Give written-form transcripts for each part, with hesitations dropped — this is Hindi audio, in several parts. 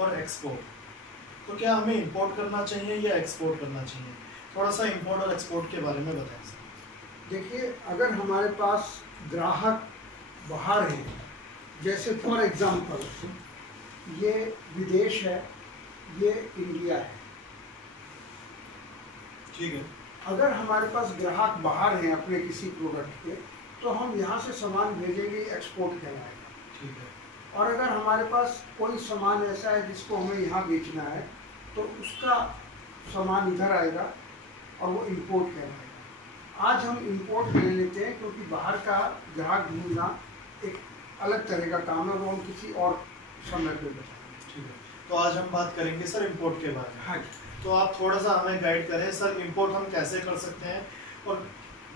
और एक्सपोर्ट, तो क्या हमें इंपोर्ट करना चाहिए या एक्सपोर्ट करना चाहिए? थोड़ा सा इंपोर्ट और एक्सपोर्ट के बारे में बताएं सर। देखिए, अगर हमारे पास ग्राहक बाहर हैं, जैसे फॉर एग्जांपल ये विदेश है, ये इंडिया है, ठीक है। अगर हमारे पास ग्राहक बाहर हैं अपने किसी प्रोडक्ट के, तो हम यहाँ से सामान भेजेंगे, एक्सपोर्ट कहलाएगा। ठीक है। और अगर हमारे पास कोई सामान ऐसा है जिसको हमें यहाँ बेचना है, तो उसका सामान इधर आएगा और वो इंपोर्ट कहलाएगा। आज हम इंपोर्ट ले लेते हैं क्योंकि बाहर का ग्राहक ढूंढना एक अलग तरह का काम है, वो हम किसी और समय पे बताएंगे। ठीक है, तो आज हम बात करेंगे सर इंपोर्ट के बारे में। हाँ, तो आप थोड़ा सा हमें गाइड करें सर, इंपोर्ट हम कैसे कर सकते हैं। और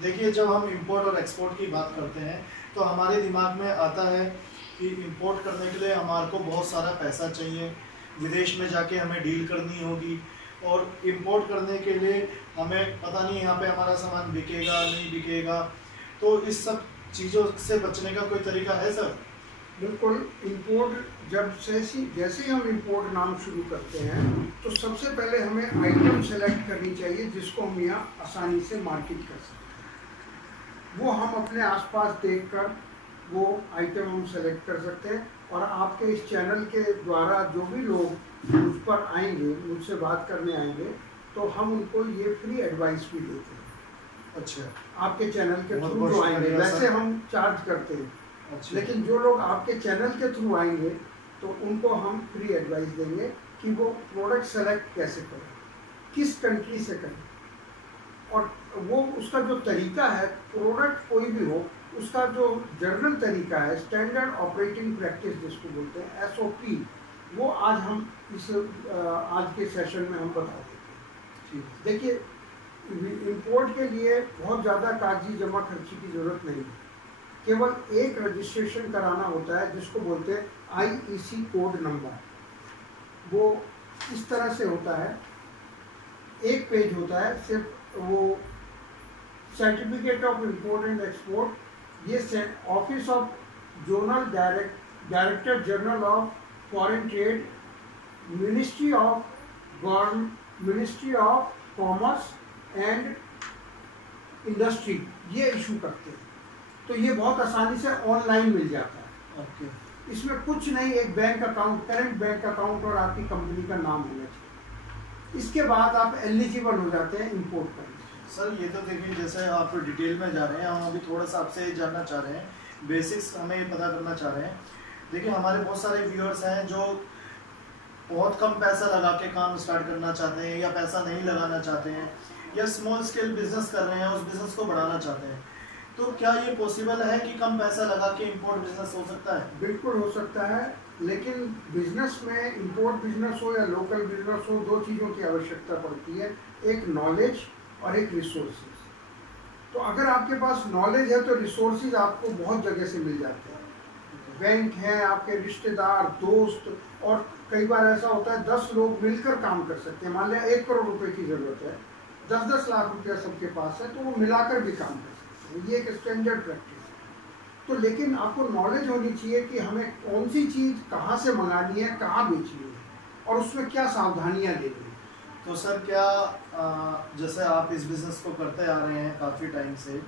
देखिए, जब हम इंपोर्ट और एक्सपोर्ट की बात करते हैं तो हमारे दिमाग में आता है कि इंपोर्ट करने के लिए हमारे को बहुत सारा पैसा चाहिए, विदेश में जाके हमें डील करनी होगी, और इंपोर्ट करने के लिए हमें पता नहीं यहाँ पे हमारा सामान बिकेगा नहीं बिकेगा। तो इस सब चीज़ों से बचने का कोई तरीका है सर? बिल्कुल। इंपोर्ट जैसे ही हम इंपोर्ट नाम शुरू करते हैं, तो सबसे पहले हमें आइटम सेलेक्ट करनी चाहिए जिसको हम यहाँ आसानी से मार्केट कर सकते हैं। वो हम अपने आसपास देखकर वो आइटम हम सेलेक्ट कर सकते हैं। और आपके इस चैनल के द्वारा जो भी लोग मुझ पर आएंगे, मुझसे बात करने आएंगे, तो हम उनको ये फ्री एडवाइस भी देते हैं। अच्छा, आपके चैनल के थ्रू जो आएंगे, वैसे हम चार्ज करते हैं। अच्छा। लेकिन जो लोग आपके चैनल के थ्रू आएंगे, तो उनको हम फ्री एडवाइस देंगे कि वो प्रोडक्ट सेलेक्ट कैसे करें, किस कंट्री से करें, और वो उसका जो तरीका है, प्रोडक्ट कोई भी हो, उसका जो जनरल तरीका है, स्टैंडर्ड ऑपरेटिंग प्रैक्टिस जिसको बोलते हैं, SOP, वो आज हम आज के सेशन में हम बता देंगे। देखिए, इंपोर्ट के लिए बहुत ज़्यादा कागजी जमा खर्ची की ज़रूरत नहीं है। केवल एक रजिस्ट्रेशन कराना होता है जिसको बोलते हैं IEC कोड नंबर। वो इस तरह से होता है, एक पेज होता है सिर्फ, वो certificate of import and export, ये office of zonal director general of foreign trade, ministry of commerce and industry, ये इशू करते हैं। तो ये बहुत आसानी से ऑनलाइन मिल जाता है। ओके। इसमें कुछ नहीं, एक bank account, current bank account और आपकी कंपनी का नाम होना चाहिए। इसके बाद आप एलिजिबल हो जाते हैं इंपोर्ट करने। सर, ये तो देखिए, जैसे आप डिटेल में जा रहे हैं, हम अभी थोड़ा सा आपसे जानना चाह रहे हैं, बेसिक्स हमें ये पता करना चाह रहे हैं। देखिए, हमारे बहुत सारे व्यूअर्स हैं जो बहुत कम पैसा लगा के काम स्टार्ट करना चाहते हैं, या पैसा नहीं लगाना चाहते हैं, या स्मॉल स्केल बिजनेस कर रहे हैं, उस बिजनेस को बढ़ाना चाहते हैं। तो क्या ये पॉसिबल है कि कम पैसा लगा के इंपोर्ट बिजनेस हो सकता है? बिल्कुल हो सकता है, लेकिन बिजनेस में, इंपोर्ट बिजनेस हो या लोकल बिजनेस हो, दो चीज़ों की आवश्यकता पड़ती है, एक नॉलेज और एक रिसोर्सेज। तो अगर आपके पास नॉलेज है तो रिसोर्सेज आपको बहुत जगह से मिल जाते हैं। बैंक है, आपके रिश्तेदार, दोस्त, और कई बार ऐसा होता है 10 लोग मिलकर काम कर सकते हैं। मान लिया 1 करोड़ रुपए की ज़रूरत है, 10-10 लाख रुपया सबके पास है, तो वो मिलाकर भी काम कर सकते हैं। ये एक स्टैंडर्ड प्रैक्टिस है। तो लेकिन आपको नॉलेज होनी चाहिए कि हमें कौन सी चीज़ कहाँ से मंगानी है, कहाँ बेचनी है, और उसमें क्या सावधानियाँ लेनी है। तो सर, क्या जैसे आप इस बिज़नेस को करते आ रहे हैं काफ़ी टाइम से,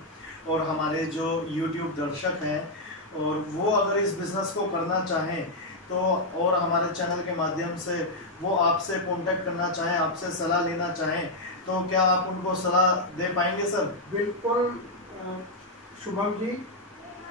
और हमारे जो YouTube दर्शक हैं, और वो अगर इस बिज़नेस को करना चाहें, तो और हमारे चैनल के माध्यम से वो आपसे कांटेक्ट करना चाहें, आपसे सलाह लेना चाहें, तो क्या आप उनको सलाह दे पाएंगे सर? बिल्कुल शुभम जी,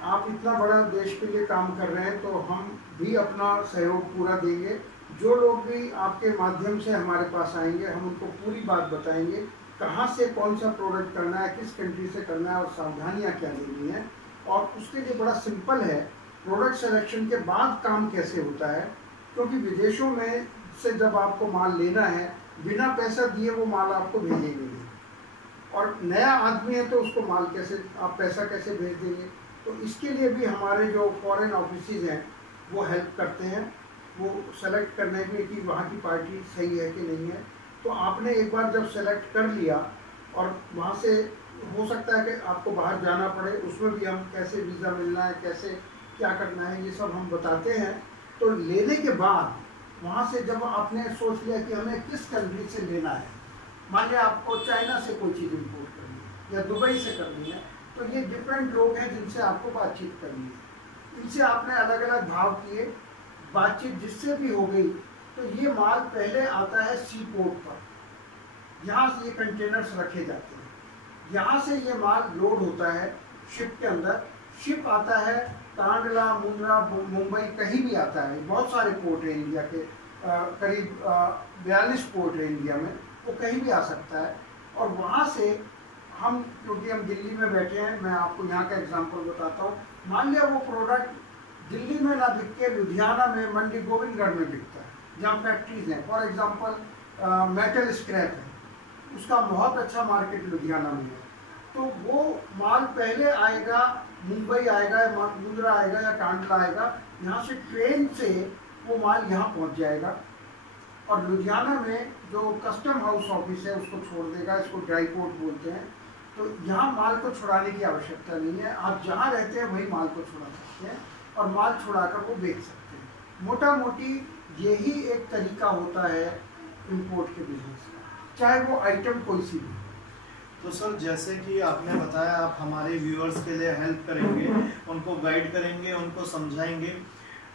आप इतना बड़ा देश के लिए काम कर रहे हैं, तो हम भी अपना सहयोग पूरा देंगे। जो लोग भी आपके माध्यम से हमारे पास आएंगे, हम उनको पूरी बात बताएंगे, कहाँ से कौन सा प्रोडक्ट करना है, किस कंट्री से करना है, और सावधानियाँ क्या लेनी है। और उसके लिए बड़ा सिंपल है, प्रोडक्ट सिलेक्शन के बाद काम कैसे होता है, क्योंकि विदेशों में से जब आपको माल लेना है, बिना पैसा दिए वो माल आपको भेजेंगे नहीं, और नया आदमी है तो उसको माल कैसे, आप पैसा कैसे भेज देंगे। तो इसके लिए भी हमारे जो फॉरेन ऑफिसेज हैं वो हेल्प करते हैं, वो सेलेक्ट करने में कि वहाँ की पार्टी सही है कि नहीं है। तो आपने एक बार जब सेलेक्ट कर लिया, और वहाँ से हो सकता है कि आपको बाहर जाना पड़े, उसमें भी हम कैसे वीज़ा मिलना है, कैसे क्या करना है, ये सब हम बताते हैं। तो लेने के बाद वहाँ से जब आपने सोच लिया कि हमें किस कंट्री से लेना है, मान लिया आपको चाइना से कोई चीज़ इम्पोर्ट करनी है या दुबई से करनी है, तो ये डिफरेंट लोग हैं जिनसे आपको बातचीत करनी है। इनसे आपने अलग अलग भाव किए, बातचीत जिससे भी हो गई, तो ये माल पहले आता है सी पोर्ट पर, यहाँ से ये कंटेनर्स रखे जाते हैं, यहाँ से ये माल लोड होता है शिप के अंदर, शिप आता है कांडला, मुंद्रा, मुंबई, कहीं भी आता है। बहुत सारे पोर्ट हैं इंडिया के, करीब 42 पोर्ट है इंडिया में, वो कहीं भी आ सकता है। और वहाँ से हम, क्योंकि हम दिल्ली में बैठे हैं, मैं आपको यहाँ का एग्जांपल बताता हूँ। मान लिया वो प्रोडक्ट दिल्ली में ना बिक के लुधियाना में, मंडी गोविंदगढ़ में बिकता है, जहाँ फैक्ट्रीज हैं। फॉर एग्जांपल मेटल स्क्रैप है, उसका बहुत अच्छा मार्केट लुधियाना में है, तो वो माल पहले आएगा, मुंबई आएगा या मुंद्रा आएगा या कांडला आएगा, यहाँ से ट्रेन से वो माल यहाँ पहुँच जाएगा और लुधियाना में जो कस्टम हाउस ऑफिस है उसको छोड़ देगा, इसको ड्राई पोर्ट बोलते हैं। तो यहाँ माल को छुड़ाने की आवश्यकता नहीं है, आप जहाँ रहते हैं वही माल को छुड़ा सकते हैं और माल छुड़ाकर वो बेच सकते हैं। मोटा मोटी यही एक तरीका होता है इम्पोर्ट के बिजनेस का, चाहे वो आइटम कोई सी भी। तो सर जैसे कि आपने बताया, आप हमारे व्यूअर्स के लिए हेल्प करेंगे, उनको गाइड करेंगे, उनको समझाएंगे।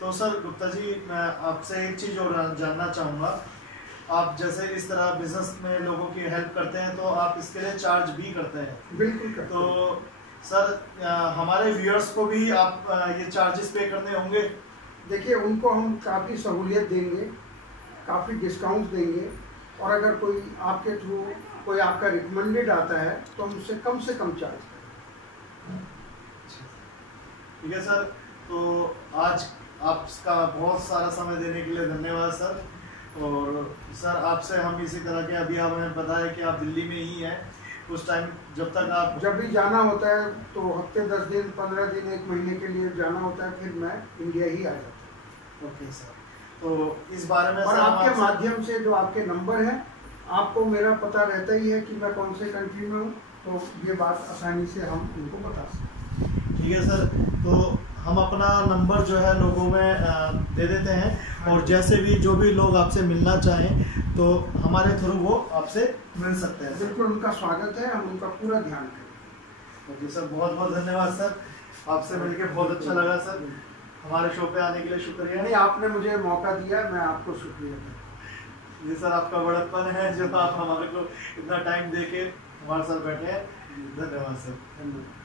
तो सर गुप्ता जी, मैं आपसे एक चीज़ और जानना चाहूँगा, आप जैसे इस तरह बिजनेस में लोगों की हेल्प करते हैं, तो आप इसके लिए चार्ज भी करते हैं? बिल्कुल करते हैं। तो सर हमारे व्यूअर्स को भी आप ये चार्जेस पे करने होंगे? देखिए, उनको हम काफ़ी सहूलियत देंगे, काफ़ी डिस्काउंट देंगे, और अगर कोई आपके थ्रू कोई आपका रिकमेंडेड आता है तो हम उससे कम चार्ज करें। ठीक है सर, तो आज आपका बहुत सारा समय देने के लिए धन्यवाद सर। और सर आपसे हम इसी तरह के, अभी आपने बताया कि आप दिल्ली में ही हैं, उस टाइम जब भी जाना होता है तो हफ्ते 10 दिन, 15 दिन, 1 महीने के लिए जाना होता है, फिर मैं इंडिया ही आ जाता हूँ। ओके सर, तो इस बारे में और आपके माध्यम से जो आपके नंबर है, आपको मेरा पता रहता ही है कि मैं कौन से कंट्री में हूँ, तो ये बात आसानी से हम उनको बता सकते हैं। ठीक है सर, तो हम अपना नंबर जो है लोगों में दे देते हैं, और जैसे भी जो भी लोग आपसे मिलना चाहें तो हमारे थ्रू वो आपसे मिल सकते हैं। बिल्कुल, उनका स्वागत है, हम उनका पूरा ध्यान करेंगे। ओके सर, बहुत बहुत धन्यवाद सर, आपसे मिलकर बहुत अच्छा लगा सर। हमारे शो पे आने के लिए शुक्रिया। नहीं, आपने मुझे मौका दिया, मैं आपको शुक्रिया देता हूँ। ये सर आपका बड़प्पन है जो आप हमारे को इतना टाइम दे के हमारे साथ बैठे हैं। धन्यवाद सर। धन्यवाद।